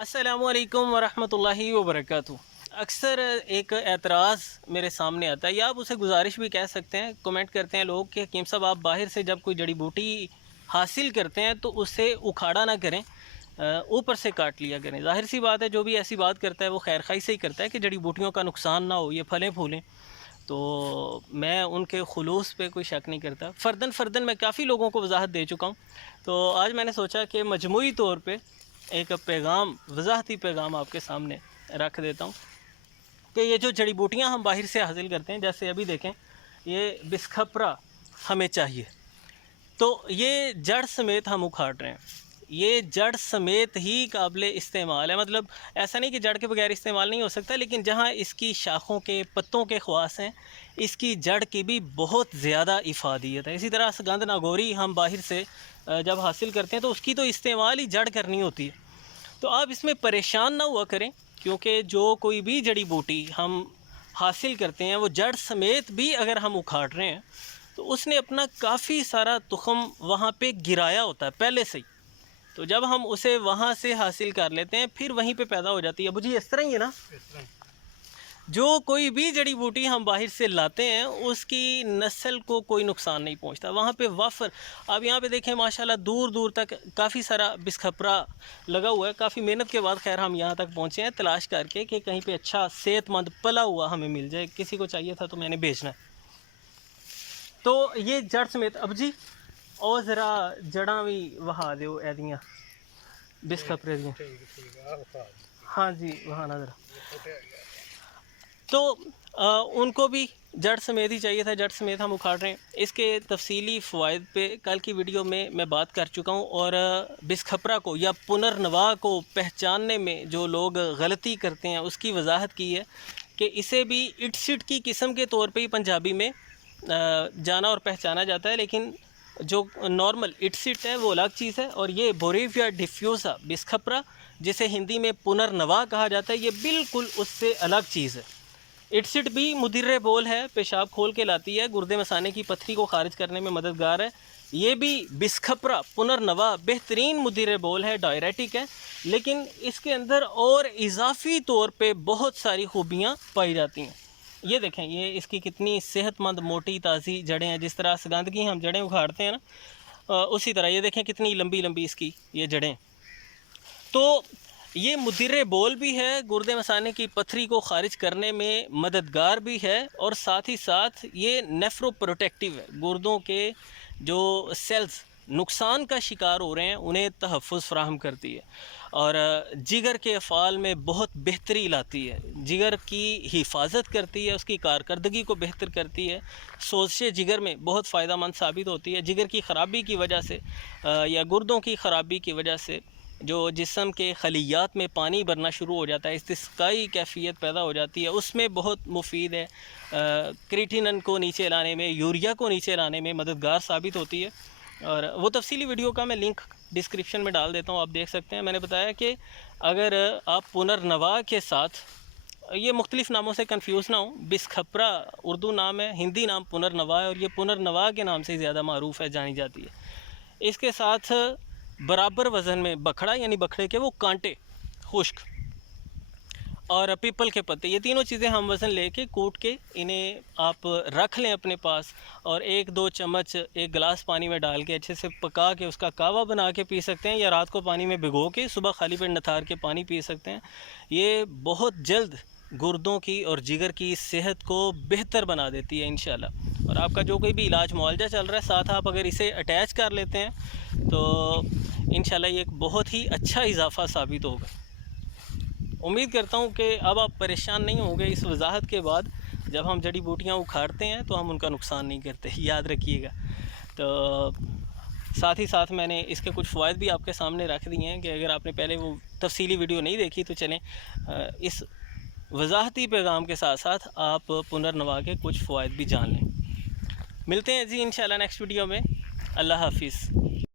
السلام علیکم ورحمۃ اللہ وبرکاتہ۔ اکثر ایک اعتراض میرے سامنے آتا ہے، یا آپ اسے گزارش بھی کہہ سکتے ہیں، کمنٹ کرتے ہیں لوگ کہ حکیم صاحب آپ باہر سے جب کوئی جڑی بوٹی حاصل کرتے ہیں تو اسے اکھاڑا نہ کریں، اوپر سے کاٹ لیا کریں۔ ظاہر سی بات ہے، جو بھی ایسی بات کرتا ہے وہ خیر خواہی سے ہی کرتا ہے کہ جڑی بوٹیوں کا نقصان نہ ہو، یہ پھلیں پھولیں، تو میں ان کے خلوص پہ کوئی شک نہیں کرتا۔ فرداً میں کافی لوگوں کو وضاحت دے چکا ہوں، تو آج میں نے سوچا کہ مجموعی طور پہ ایک پیغام، وضاحتی پیغام آپ کے سامنے رکھ دیتا ہوں کہ یہ جو جڑی بوٹیاں ہم باہر سے حاصل کرتے ہیں، جیسے ابھی دیکھیں یہ بسکھپرا ہمیں چاہیے، تو یہ جڑ سمیت ہم اکھاڑ رہے ہیں۔ یہ جڑ سمیت ہی قابل استعمال ہے، مطلب ایسا نہیں کہ جڑ کے بغیر استعمال نہیں ہو سکتا، لیکن جہاں اس کی شاخوں کے پتوں کے خواص ہیں، اس کی جڑ کی بھی بہت زیادہ افادیت ہے۔ اسی طرح سگندھ ناگوری ہم باہر سے جب حاصل کرتے ہیں تو اس کی تو استعمال ہی جڑ کرنی ہوتی ہے، تو آپ اس میں پریشان نہ ہوا کریں، کیونکہ جو کوئی بھی جڑی بوٹی ہم حاصل کرتے ہیں وہ جڑ سمیت بھی اگر ہم اکھاڑ رہے ہیں تو اس نے اپنا کافی سارا تخم وہاں پہ گرایا ہوتا ہے پہلے سے ہی، تو جب ہم اسے وہاں سے حاصل کر لیتے ہیں پھر وہیں پہ پیدا ہو جاتی ہے۔ ابو جی اس طرح ہی ہے نا، جو کوئی بھی جڑی بوٹی ہم باہر سے لاتے ہیں اس کی نسل کو کوئی نقصان نہیں پہنچتا، وہاں پہ وافر۔ آپ یہاں پہ دیکھیں ماشاءاللہ دور دور تک کافی سارا بسکھپرا لگا ہوا ہے، کافی محنت کے بعد خیر ہم یہاں تک پہنچے ہیں تلاش کر کے کہ کہیں پہ اچھا صحت مند پلا ہوا ہمیں مل جائے، کسی کو چاہیے تھا تو میں نے بیچنا ہے۔ تو یہ جڑ سمیت، اب جی اور ذرا جڑاں بھی وہا دیو ایدیاں بسکھپرے دیاں، ہاں جی وہانا ذرا، تو ان کو بھی جڑ سمیت ہی چاہیے تھا، جڑ سمیت ہم اکھاڑ رہے ہیں۔ اس کے تفصیلی فوائد پہ کل کی ویڈیو میں بات کر چکا ہوں، اور بسکھپرا کو یا پنرنوا کو پہچاننے میں جو لوگ غلطی کرتے ہیں اس کی وضاحت کی ہے کہ اسے بھی اٹ سٹ کی قسم کے طور پہ ہی پنجابی میں جانا اور پہچانا جاتا ہے، لیکن جو نارمل اٹ سٹ ہے وہ الگ چیز ہے، اور یہ بوریویا ڈیفیوزا بسکھپرا جسے ہندی میں پنرنوا کہا جاتا ہے، یہ بالکل اس سے الگ چیز ہے۔ اٹسٹ بھی مدر بول ہے، پیشاب کھول کے لاتی ہے، گردے مثانے کی پتھری کو خارج کرنے میں مددگار ہے۔ یہ بھی بسکھپرا پنرنوا بہترین مدر بول ہے، ڈائریٹک ہے، لیکن اس کے اندر اور اضافی طور پہ بہت ساری خوبیاں پائی جاتی ہیں۔ یہ دیکھیں یہ اس کی کتنی صحت مند موٹی تازی جڑیں ہیں، جس طرح سگندھ کی ہم جڑیں اکھاڑتے ہیں نا، اسی طرح یہ دیکھیں کتنی لمبی لمبی اس کی یہ جڑیں۔ تو یہ مدر بول بھی ہے، گردے مثانے کی پتھری کو خارج کرنے میں مددگار بھی ہے، اور ساتھ ہی ساتھ یہ نیفرو پروٹیکٹیو ہے، گردوں کے جو سیلز نقصان کا شکار ہو رہے ہیں انہیں تحفظ فراہم کرتی ہے، اور جگر کے افعال میں بہت بہتری لاتی ہے، جگر کی حفاظت کرتی ہے، اس کی کارکردگی کو بہتر کرتی ہے، سوزش جگر میں بہت فائدہ مند ثابت ہوتی ہے۔ جگر کی خرابی کی وجہ سے یا گردوں کی خرابی کی وجہ سے جو جسم کے خلیات میں پانی بھرنا شروع ہو جاتا ہے، استسقائی کیفیت پیدا ہو جاتی ہے، اس میں بہت مفید ہے، کریٹینن کو نیچے لانے میں، یوریا کو نیچے لانے میں مددگار ثابت ہوتی ہے، اور وہ تفصیلی ویڈیو کا میں لنک ڈسکرپشن میں ڈال دیتا ہوں، آپ دیکھ سکتے ہیں۔ میں نے بتایا کہ اگر آپ پنرنوا کے ساتھ، یہ مختلف ناموں سے کنفیوز نہ ہوں، بسکھپرا اردو نام ہے، ہندی نام پنرنوا ہے، اور یہ پنرنوا کے نام سے زیادہ معروف ہے، جانی جاتی ہے۔ اس کے ساتھ برابر وزن میں بکھڑا، یعنی بکھڑے کے وہ کانٹے خشک، اور پیپل کے پتے، یہ تینوں چیزیں ہم وزن لے کے کوٹ کے انہیں آپ رکھ لیں اپنے پاس، اور 1-2 چمچ ایک گلاس پانی میں ڈال کے اچھے سے پکا کے اس کا کہوہ بنا کے پی سکتے ہیں، یا رات کو پانی میں بھگو کے صبح خالی پیٹ نتھار کے پانی پی سکتے ہیں۔ یہ بہت جلد گردوں کی اور جگر کی صحت کو بہتر بنا دیتی ہے انشاءاللہ، اور آپ کا جو کوئی بھی علاج معالجہ چل رہا ہے ساتھ آپ اگر اسے اٹیچ کر لیتے ہیں تو انشاءاللہ یہ ایک بہت ہی اچھا اضافہ ثابت ہوگا۔ امید کرتا ہوں کہ اب آپ پریشان نہیں ہوں گے اس وضاحت کے بعد۔ جب ہم جڑی بوٹیاں اکھاڑتے ہیں تو ہم ان کا نقصان نہیں کرتے، یاد رکھیے گا۔ تو ساتھ ہی ساتھ میں نے اس کے کچھ فوائد بھی آپ کے سامنے رکھ دیے ہیں کہ اگر آپ نے پہلے وہ تفصیلی ویڈیو نہیں دیکھی تو چلیں اس وضاحتی پیغام کے ساتھ ساتھ آپ پنرنوا کے کچھ فوائد بھی جان لیں۔ ملتے ہیں جی انشاءاللہ نیکسٹ ویڈیو میں۔ اللہ حافظ۔